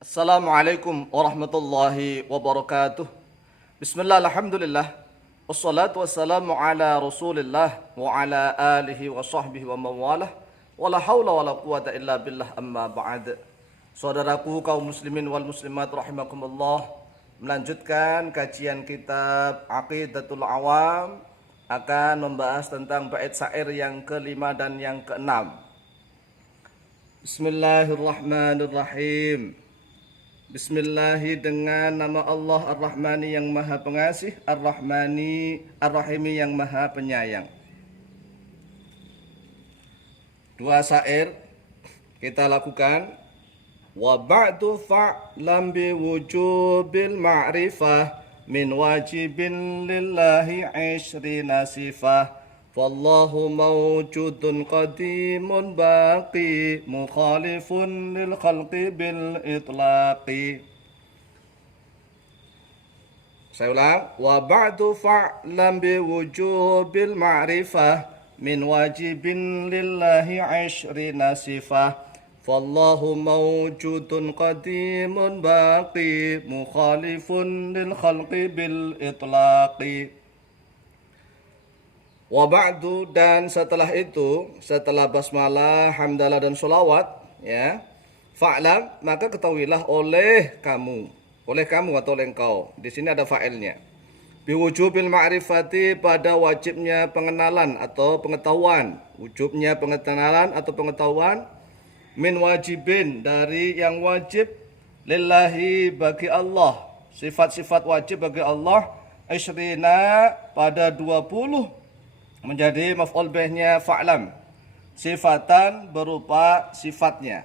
Assalamualaikum warahmatullahi wabarakatuh. Bismillah, alhamdulillah. Wassalatu wassalamu ala rasulillah wa ala alihi wa sahbihi wa mawalah. Wala hawla wala quwata illa billah amma ba'd. Saudaraku kaum muslimin wal muslimat rahimakumullah, melanjutkan kajian kitab Aqidatul Awam, akan membahas tentang bait syair yang kelima dan yang keenam. Bismillahirrahmanirrahim. Bismillahi, dengan nama Allah Ar-Rahmani yang maha pengasih, Ar-Rahmani Ar-Rahimi yang maha penyayang. Dua syair kita lakukan. Wa ba'du fa'lam bi wujubil ma'rifah min wajibin lillahi 'ishrina sifah. Fallahu mawjudun qadimun baqi mukhalifun lil khalqi bil itlaqi. Saya ulang. Wa ba'du fa'lam bi wujubil ma'rifah min wajibin lillahi 'ishrina sifah. Fallahu mawjudun qadimun baqi mukhalifun lil khalqi bil itlaqi. Wa ba'du, dan setelah itu, setelah basmalah, hamdalah dan sholawat, ya, fa'lam, maka ketahuilah oleh kamu atau oleh engkau. Di sini ada fa'ilnya. Biwujubil ma'rifati, pada wajibnya pengenalan atau pengetahuan. Wujubnya pengenalan atau pengetahuan. Min wajibin, dari yang wajib. Lillahi, bagi Allah. Sifat-sifat wajib bagi Allah. Ishrina, pada 20. Menjadi maf'ul bihnya fa'lam, sifatan berupa sifatnya.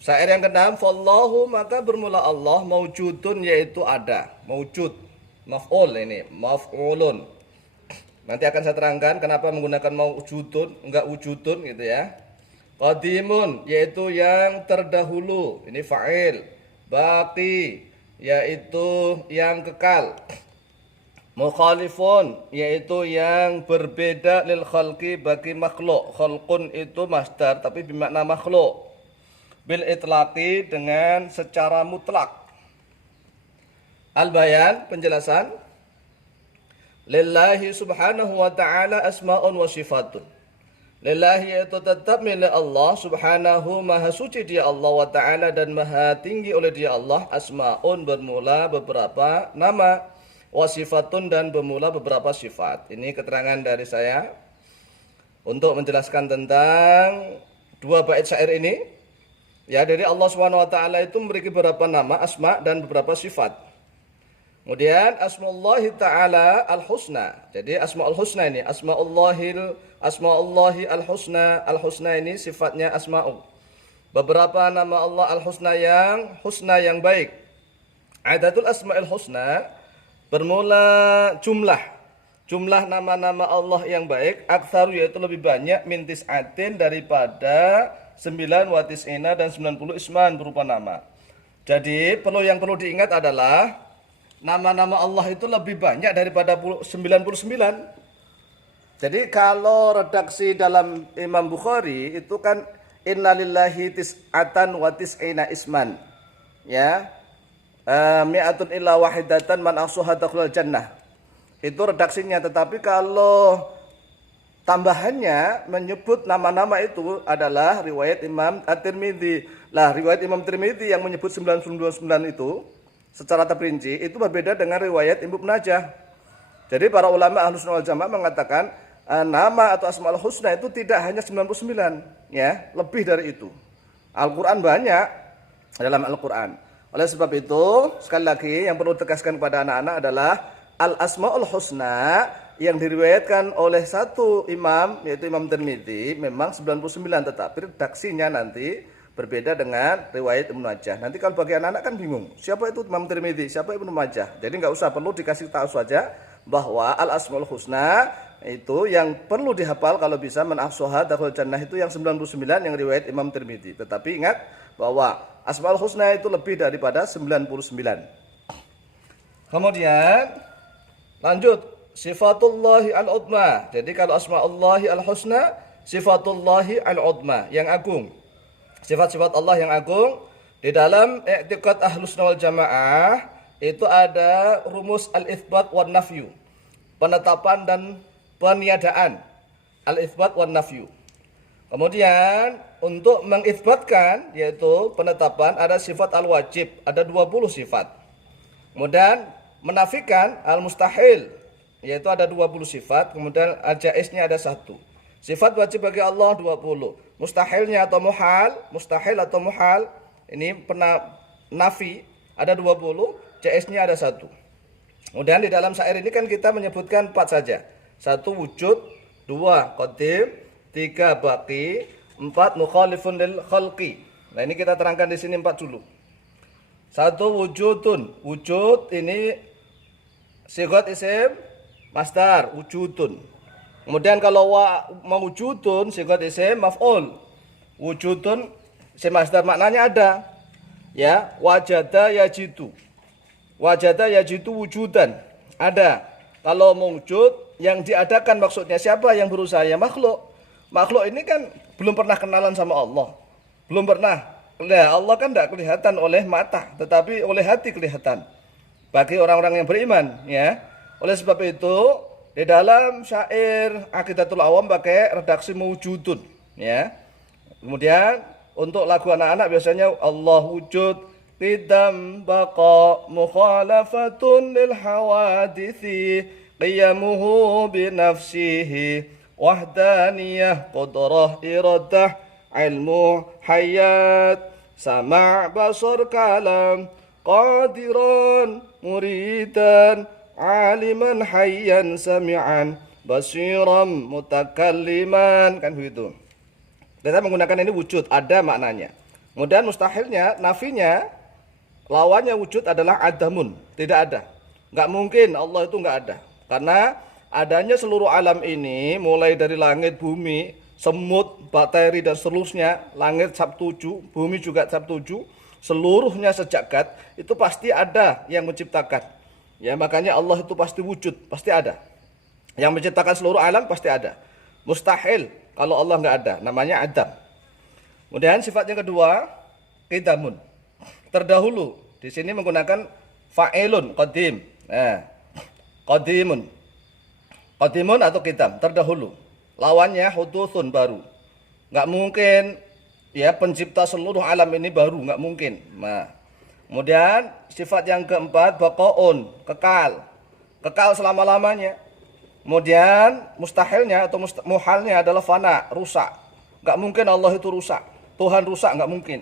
Syair yang keenam, fallahu, maka bermula Allah, mawjudun, yaitu ada, mawjud, maf'ul, ini maf'ulun. Nanti akan saya terangkan kenapa menggunakan mawjudun, enggak wujudun gitu ya. Qadimun, yaitu yang terdahulu, ini fa'il. Baqi, yaitu yang kekal. Mukhalifun, yaitu yang berbeda, lil khalqi, bagi makhluk. Khalqun itu masdar tapi bermakna makhluk. Bil itlaqi, dengan secara mutlak. Al-bayan, penjelasan. Lillahi subhanahu wa ta'ala asma'un wa sifatun. Lillahi, yaitu tetap milik Allah subhanahu, maha suci dia Allah, wa ta'ala, dan maha tinggi oleh dia Allah. Asma'un, bermula beberapa nama. Wasifatun, dan bermula beberapa sifat. Ini keterangan dari saya untuk menjelaskan tentang dua bait syair ini. Ya, dari Allah Subhanahu wa taala itu memiliki beberapa nama, asma, dan beberapa sifat. Kemudian asmaullahi taala al-husna. Jadi asmaul husna ini, asmaullahi al-husna. Al-husna ini sifatnya asma'u. Beberapa nama Allah al-husna yang baik. Adatul asma'il husna, bermula jumlah nama-nama Allah yang baik, aktsaru, yaitu lebih banyak, min tis'atin, daripada 9 wa tis'ina, dan 90 isman, berupa nama. Jadi yang perlu diingat adalah nama-nama Allah itu lebih banyak daripada 99. Jadi kalau redaksi dalam Imam Bukhari itu kan innalillahi tis'atan wa tis'ina isman, ya, mi'atun illa wahidatan man ahsuha dakhlal jannah. Itu redaksinya, tetapi kalau tambahannya menyebut nama-nama itu adalah riwayat Imam At-Tirmidzi. Lah, riwayat Imam Tirmidzi yang menyebut 99 itu secara terperinci itu berbeda dengan riwayat Ibnu Najah. Jadi para ulama Ahlussunnah wal Jamaah mengatakan nama atau asmaul husna itu tidak hanya 99, ya, lebih dari itu. Al-Qur'an banyak dalam Al-Qur'an. Oleh sebab itu, sekali lagi yang perlu ditegaskan kepada anak-anak adalah al-asmaul husna yang diriwayatkan oleh satu imam, yaitu Imam Tirmidzi, memang 99, tetapi redaksinya nanti berbeda dengan riwayat Ibnu Majah. Nanti kalau bagi anak-anak kan bingung, siapa itu Imam Tirmidzi, siapa Ibnu Majah. Jadi nggak usah, perlu dikasih tahu saja bahwa al-asmaul husna itu yang perlu dihafal kalau bisa, man ahsaha dakhalal jannah, itu yang 99 yang riwayat Imam Tirmidzi. Tetapi ingat bahwa asmaul husna itu lebih daripada 99. Kemudian lanjut, sifatullahi al-udma. Jadi kalau asmaullahi al-husna, sifatullahi al-udma, yang agung. sifat-sifat Allah yang agung. Di dalam i'tiqad Ahlussunnah wal Jamaah itu ada rumus al-itsbat wan nafyu. Penetapan dan peniadaan. Al-itsbat wan nafyu. Kemudian untuk mengitsbatkan yaitu penetapan ada sifat al-wajib, ada 20 sifat. Kemudian menafikan al-mustahil yaitu ada 20 sifat, kemudian al-jaiznya ada 1. Sifat wajib bagi Allah 20. Mustahilnya atau muhal, mustahil atau muhal ini nafi ada 20, jaiznya ada 1. Kemudian di dalam syair ini kan kita menyebutkan 4 saja. 1 wujud, 2 qadim, 3 baqi, 4 mukhalifun lil khalqi. Nah, ini kita terangkan di sini 4 dulu. 1 wujudun. Wujud ini sigat isim masdar, wujudun. Kemudian kalau mawujudun sigat isim maf'ul. Wujudun isim masdar maknanya ada. Ya, wajada yajidu. Wajada yajidu wujudan. Ada. Kalau mewujud yang diadakan maksudnya siapa yang berusaha? Ya makhluk. Makhluk ini kan belum pernah kenalan sama Allah. Belum pernah. Nah, Allah kan tidak kelihatan oleh mata, tetapi oleh hati kelihatan. Bagi orang-orang yang beriman, ya. Oleh sebab itu, di dalam syair Aqidatul Awam pakai redaksi mewujudun, ya. Kemudian untuk lagu anak-anak biasanya Allah wujud, qidam baqa mukhalafatun lil hawadithi, qiyamuhu binafsihi, wahdaniyah qudrah iradah, ilmu hayat, sama' basar kalam, qadiran muridan, aliman hayyan sami'an, basiran mutakalliman, kan begitu. Kita menggunakan ini wujud, ada maknanya. Kemudian mustahilnya, nafinya, lawannya wujud adalah adamun, tidak ada. Enggak mungkin Allah itu enggak ada. Karena adanya seluruh alam ini, mulai dari langit, bumi, semut, bakteri dan seterusnya, langit sab 7, bumi juga sab 7, seluruhnya sejagat, itu pasti ada yang menciptakan. Ya, makanya Allah itu pasti wujud, pasti ada. Yang menciptakan seluruh alam pasti ada. Mustahil kalau Allah enggak ada, namanya adam. Kemudian sifat yang kedua, qidamun. Terdahulu. Di sini menggunakan fa'ilun qadim. Nah, qadimun. Qadimun atau qidam, terdahulu. Lawannya hudutsun, baru. Enggak mungkin ya pencipta seluruh alam ini baru, enggak mungkin. Nah, kemudian sifat yang keempat baqaun, kekal. Kekal selama-lamanya. Kemudian mustahilnya atau muhalnya adalah fana, rusak. Enggak mungkin Allah itu rusak. Tuhan rusak, enggak mungkin.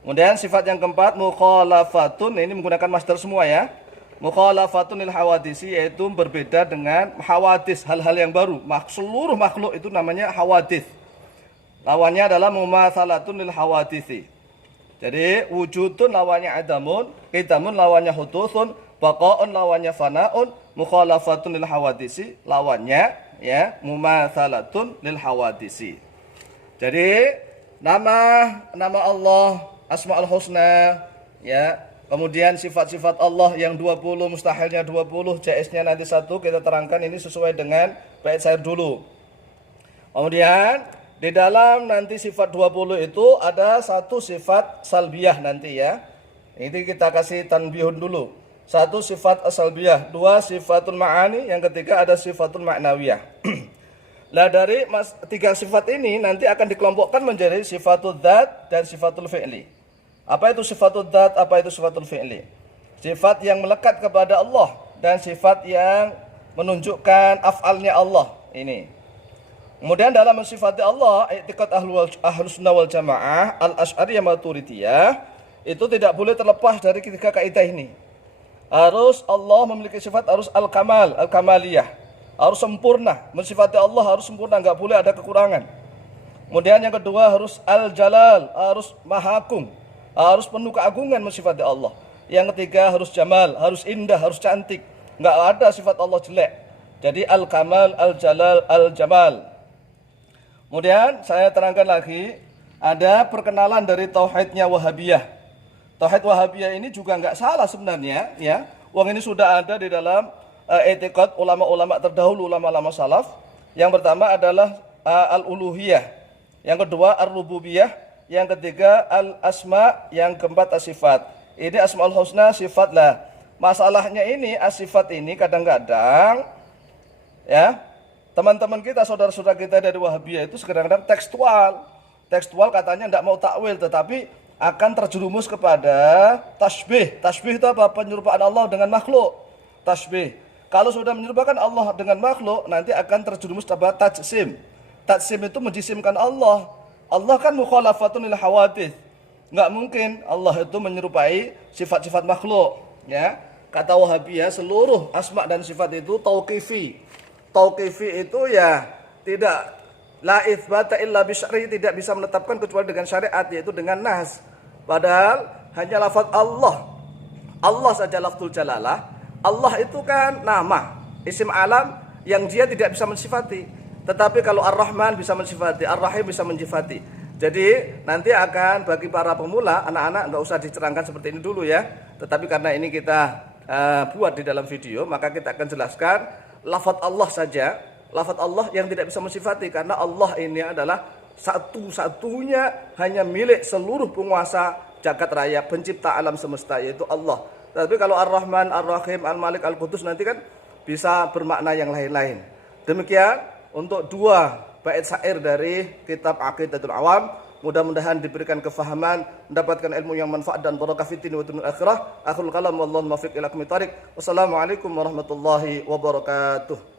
Kemudian sifat yang keempat mukhalafatun, ini menggunakan masdar semua ya. Mukhalafatun lil hawadisi, yaitu berbeda dengan hawadis, hal-hal yang baru. Seluruh makhluk itu namanya hawadis. Lawannya adalah mumatsalatun lil hawadisi. Jadi wujudun lawannya adamun, qidamun lawannya hudutsun, baqaun lawannya fanaun, mukhalafatun lil hawadisi lawannya ya mumatsalatun lil hawadisi. Jadi nama Allah Asmaul Husna ya, kemudian sifat-sifat Allah yang 20, mustahilnya 20, jaiznya nanti 1, kita terangkan ini sesuai dengan bait syair dulu. Kemudian di dalam nanti sifat 20 itu ada 1 sifat salbiyah nanti ya. Ini kita kasih tanbihun dulu. 1 sifat salbiyah, 2 sifatul ma'ani, yang ketiga ada sifatul ma'nawiyah. Lah dari 3 sifat ini nanti akan dikelompokkan menjadi sifatul dzat dan sifatul fi'li. Apa itu sifatul dzat, apa itu sifatul fi'li? Sifat yang melekat kepada Allah dan sifat yang menunjukkan af'alnya Allah ini. Kemudian dalam mensifati Allah, i'tiqad Ahlussunnah wal Jamaah, Al-Asy'ariyah Maturidiyah, itu tidak boleh terlepas dari 3 kaidah ini. Harus Allah memiliki sifat harus al-kamal, al-kamaliyah. Harus sempurna, mensifati Allah harus sempurna, enggak boleh ada kekurangan. Kemudian yang kedua harus al-jalal, harus maha agung, harus penuh keagungan mensifati Allah. Yang ketiga harus jamal, harus indah, harus cantik. Enggak ada sifat Allah jelek. Jadi al-kamal, al-jalal, al-jamal. Kemudian saya terangkan lagi, ada perkenalan dari tauhidnya Wahabiyah. Tauhid Wahabiyah ini juga enggak salah sebenarnya ya. Wong ini sudah ada di dalam i'tiqad ulama-ulama terdahulu, ulama-ulama salaf. Yang pertama adalah al-uluhiyah. Yang kedua ar-rububiyah, yang ketiga al-asma, yang keempat as-sifat. Ini asmaul husna, sifat lah. Masalahnya ini as-sifat ini kadang-kadang ya, teman-teman kita, saudara-saudara kita dari Wahabiyah itu kadang-kadang tekstual. Tekstual katanya tidak mau takwil, tetapi akan terjerumus kepada tasbih. Tasbih itu apa? Penyerupaan Allah dengan makhluk. Tasbih. Kalau sudah menyerupakan Allah dengan makhluk, nanti akan terjerumus kepada tajsim. Tajsim itu menjisimkan Allah. Allah kan mukhalafatun lil hawadits. Enggak mungkin Allah itu menyerupai sifat-sifat makhluk, ya. Kata Wahabiyah, seluruh asma dan sifat itu tauqifi. Tauqifi itu ya tidak la itsbata illa bisyari, tidak bisa menetapkan kecuali dengan syariat, yaitu dengan nas. Padahal hanya lafaz Allah. Allah saja lafzul jalalah. Allah itu kan nama, isim alam yang dia tidak bisa mensifati. Tetapi kalau Ar-Rahman bisa mensifati, Ar-Rahim bisa mensifati. Jadi nanti akan bagi para pemula, anak-anak nggak usah dicerangkan seperti ini dulu ya. Tetapi karena ini kita buat di dalam video, maka kita akan jelaskan lafaz Allah saja, lafaz Allah yang tidak bisa mensifati, karena Allah ini adalah satu-satunya hanya milik seluruh penguasa jagat raya, pencipta alam semesta, yaitu Allah. Tapi kalau Ar-Rahman, Ar-Rahim, Al-Malik, Al-Qudus nanti kan bisa bermakna yang lain-lain. Demikian untuk dua bait syair dari kitab Aqidatul Awam. Mudah-mudahan diberikan kefahaman, mendapatkan ilmu yang manfaat dan barakah fid dunya wa dunya akhirah. Akhirul kalam wallahu muwaffiq ila aqwamit thariq. Wassalamualaikum warahmatullahi wabarakatuh.